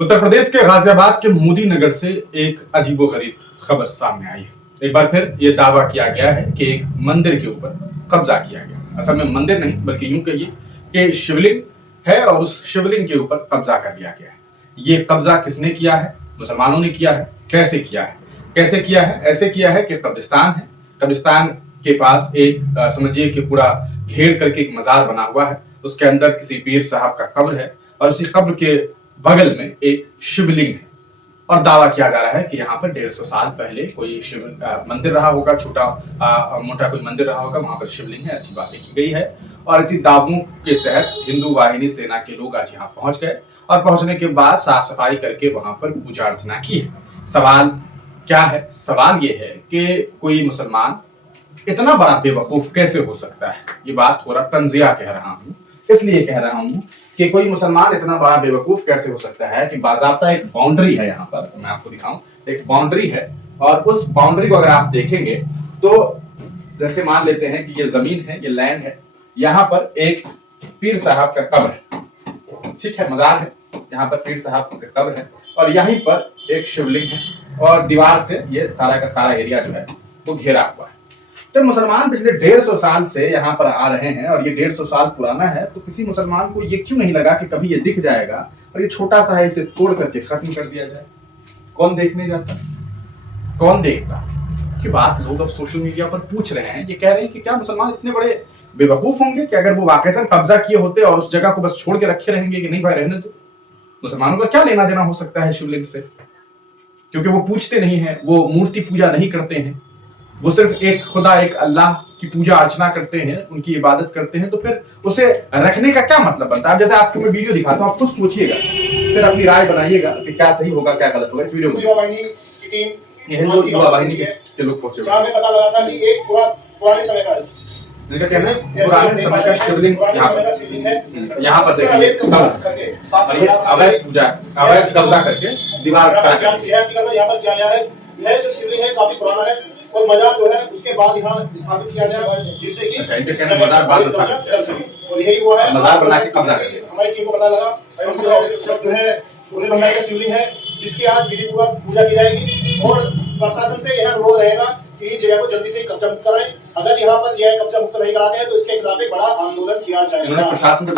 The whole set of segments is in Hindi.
उत्तर प्रदेश के गाजियाबाद के मोदी नगर से एक अजीबोगरीब खबर सामने आई है। एक बार फिर ये दावा किया गया है कि एक मंदिर के ऊपर कब्जा किया गया। असल में मंदिर नहीं बल्कि यूं कहिए कि शिवलिंग है और उस शिवलिंग के ऊपर कब्जा कर लिया गया है। ये कब्जा किसने किया है? मुसलमानों ने किया है। कैसे किया है? कैसे किया है? ऐसे किया है कि कब्रिस्तान है। कब्रिस्तान के पास एक समझिए कि पूरा घेर करके एक मजार बना हुआ है। उसके अंदर किसी पीर साहब का कब्र है और उसी कब्र के बगल में एक शिवलिंग है और दावा किया जा रहा है कि यहाँ पर 150 साल पहले कोई शिव मंदिर रहा होगा, छोटा मोटा कोई मंदिर रहा होगा, वहां पर शिवलिंग है, ऐसी बातें की गई है। और इसी दावों के तहत हिंदू वाहिनी सेना के लोग आज यहाँ पहुंच गए और पहुंचने के बाद साफ सफाई करके वहां पर पूजा अर्चना की है। सवाल क्या है? सवाल ये है कि कोई मुसलमान इतना बड़ा बेवकूफ कैसे हो सकता है? ये बात थोड़ा तंजिया कह रहा हूँ, इसलिए कह रहा हूँ कि कोई मुसलमान इतना बड़ा बेवकूफ कैसे हो सकता है कि बाज़ाब्ता एक बाउंड्री है यहाँ पर, मैं आपको दिखाऊं, एक बाउंड्री है और उस बाउंड्री को अगर आप देखेंगे तो जैसे मान लेते हैं कि ये जमीन है, ये लैंड है, यहाँ पर एक पीर साहब का कब्र है, ठीक है, मजार है, यहाँ पर पीर साहब का कब्र है और यहीं पर एक शिवलिंग है और दीवार से ये सारा का सारा एरिया जो है वो घेरा हुआ है। जब मुसलमान पिछले 150 साल से यहाँ पर आ रहे हैं और ये 150 साल पुराना है, तो किसी मुसलमान को ये क्यों नहीं लगा कि कभी ये दिख जाएगा और ये छोटा सा है, इसे तोड़ करके खत्म कर दिया जाए? कौन देखने जाता? कौन देखता? की बात लोग अब सोशल मीडिया पर पूछ रहे हैं। ये कह रहे हैं कि क्या मुसलमान इतने बड़े बेवकूफ होंगे कि अगर वो वाकईतन कब्जा किए होते और उस जगह को बस छोड़ के रखे रहेंगे कि नहीं भाई रहने दो? मुसलमानों का क्या लेना देना हो सकता है शिवलिंग से? क्योंकि वो पूछते नहीं है, वो मूर्ति पूजा नहीं करते हैं, वो सिर्फ एक खुदा, एक अल्लाह की पूजा अर्चना करते हैं, उनकी इबादत करते हैं, तो फिर उसे रखने का क्या मतलब बनता है? जैसे आपको मैं वीडियो दिखाता हूं, आप खुद सोचिएगा, फिर अपनी राय बनाइएगा कि क्या सही होगा क्या गलत होगा। इस वीडियो में हिंदू युवा वाहिनी के लोग पहुंचे, जहां हमें पता लगा था कि एक पुराने समय का इनका कहना है पुराने समय का शिवलिंग यहाँ पर देखिए और ये अवैध पूजा, अवैध कब्जा करके दीवार यहाँ पर किया जा रहा है। यह जो शिवलिंग है काफी पुराना है और मजार जो है उसके बाद यहाँ स्थापित किया गया जिससे कि मजार बाद में स्थापित कर सके और यही हुआ है, मजार बना के कब्जा कर लिया। हमारी टीम को पता लगा जो है पूरे मंदिर का शिवलिंग है जिसकी आज विधिपूर्वक पूजा की जाएगी और प्रशासन से यह अनुरोध रहेगा कि इस जगह को जल्दी से कब्जा मुक्त कराएं। अगर यहाँ पर यह कब्जा मुक्त नहीं कराते हैं तो इसके खिलाफ एक बड़ा आंदोलन किया जाएगा। प्रशासन से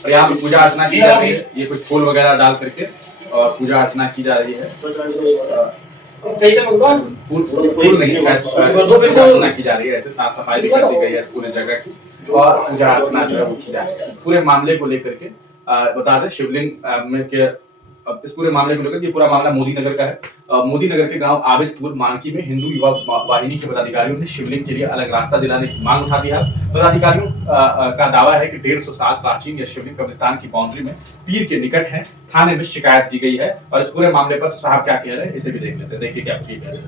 और यहाँ पे पूजा अर्चना की जा रही है, ये कुछ फूल वगैरह डाल करके और पूजा अर्चना की जा रही है। सही से फूल नहीं अर्चना की जा रही है, ऐसे साफ सफाई भी कर दी गई है इस पूरे जगह की और पूजा अर्चना जो है वो की जा रही है। इस पूरे मामले को लेकर के बता दें शिवलिंग में के इस पूरे मामले को लेकर, ये पूरा मामला मोदी नगर का है। मोदी नगर के गांव आबिदपुर मानकी में हिंदू युवा वाहिनी के पदाधिकारियों ने शिवलिंग के लिए अलग रास्ता दिलाने की मांग उठा दी है। पदाधिकारियों का दावा है कि 150 साल प्राचीन यह शिवलिंग कब्रिस्तान की बाउंड्री में पीर के निकट है। थाने में शिकायत दी गई है और इस पूरे मामले पर साहब क्या कह रहे हैं इसे भी देख लेते हैं। देखिए क्या कुछ कह रहे हैं।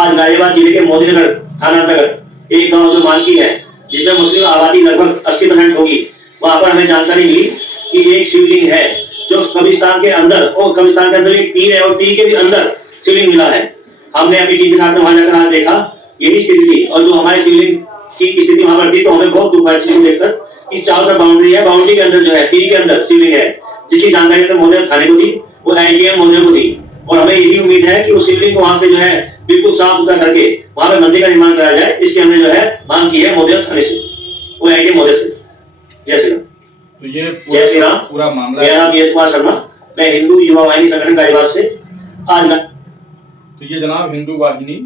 आज गाजियाबाद जिले के मोदी नगर थाना अंतर्गत एक गाँव जो मानकी है जिसमें मुस्लिम आबादी लगभग 80% होगी, वहाँ पर हमें जानकारी मिली कि एक शिवलिंग है जो कब्रिस्तान के अंदर, और कब्रिस्तान के अंदर एक पीर है और पीर के भी अंदर शिवलिंग मिला है। हमने अपनी टीम के साथ में वहां जाकर आज देखा यही स्थिति थी और जो हमारे शिवलिंग की स्थिति वहां पर थी, तो हमें बहुत दुख हुआ चीज देखकर कि चारों तरफ बाउंड्री है, बाउंड्री के अंदर जो है पीर के अंदर शिवलिंग है, जिसकी जानकारी तो महोदय थाने को दी, वो एडीएम महोदय को दी और हमें यही उम्मीद है कि उस शिवलिंग को वहां से जो है बिल्कुल साफ सुथरा करके वहां पर मंदिर का निर्माण कराया जाए। इसकी हमने जो है मांग की है महोदय थाने से, वो एडीएम महोदय से। जय श्री राम। तो ये जय श्री राम। पूरा मामला, मेरा नाम यश कुमार शर्मा, मैं हिंदू युवा वाहिनी संगठन गाजियाबाद से आज। तो ये जनाब हिंदू वाहिनी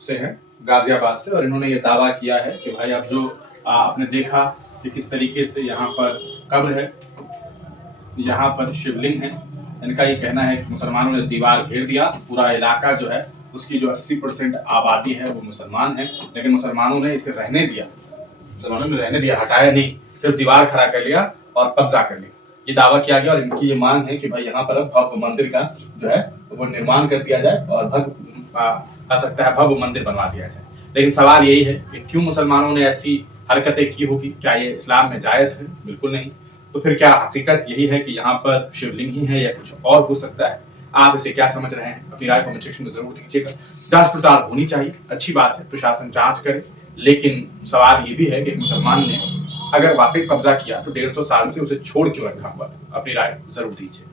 से है गाजियाबाद से और इन्होंने ये दावा किया है कि भाई अब जो आपने देखा कि किस तरीके से यहाँ पर कब्र है, यहाँ पर शिवलिंग है, इनका ये कहना है कि मुसलमानों ने दीवार घेर दिया, पूरा इलाका जो है उसकी जो 80% आबादी है वो मुसलमान है, लेकिन मुसलमानों ने इसे रहने दिया, मुसलमानों ने रहने दिया, हटाया नहीं, सिर्फ दीवार खड़ा कर लिया और कब्जा कर लिया। ये दावा किया गया और इनकी ये मांग है कि भाई यहाँ पर भव्य मंदिर का जो है वो निर्माण कर दिया जाए और आ सकता है भव्य मंदिर बनवा दिया जाए। लेकिन सवाल यही है कि क्यों मुसलमानों ने ऐसी हरकतें की होगी? क्या ये इस्लाम में जायज है? बिल्कुल नहीं। तो फिर क्या हकीकत यही है कि यहाँ पर शिवलिंग ही है या कुछ और हो सकता है? आप इसे क्या समझ रहे हैं? अपनी राय कमेंट सेक्शन में जरूर दीजिएगा। जांच पड़ताल होनी चाहिए, अच्छी बात है, प्रशासन जांच करे, लेकिन सवाल ये भी है कि एक मुसलमान ने अगर वाकई कब्जा किया तो 150 साल से उसे छोड़ क्यों रखा हुआ था? अपनी राय जरूर दीजिए।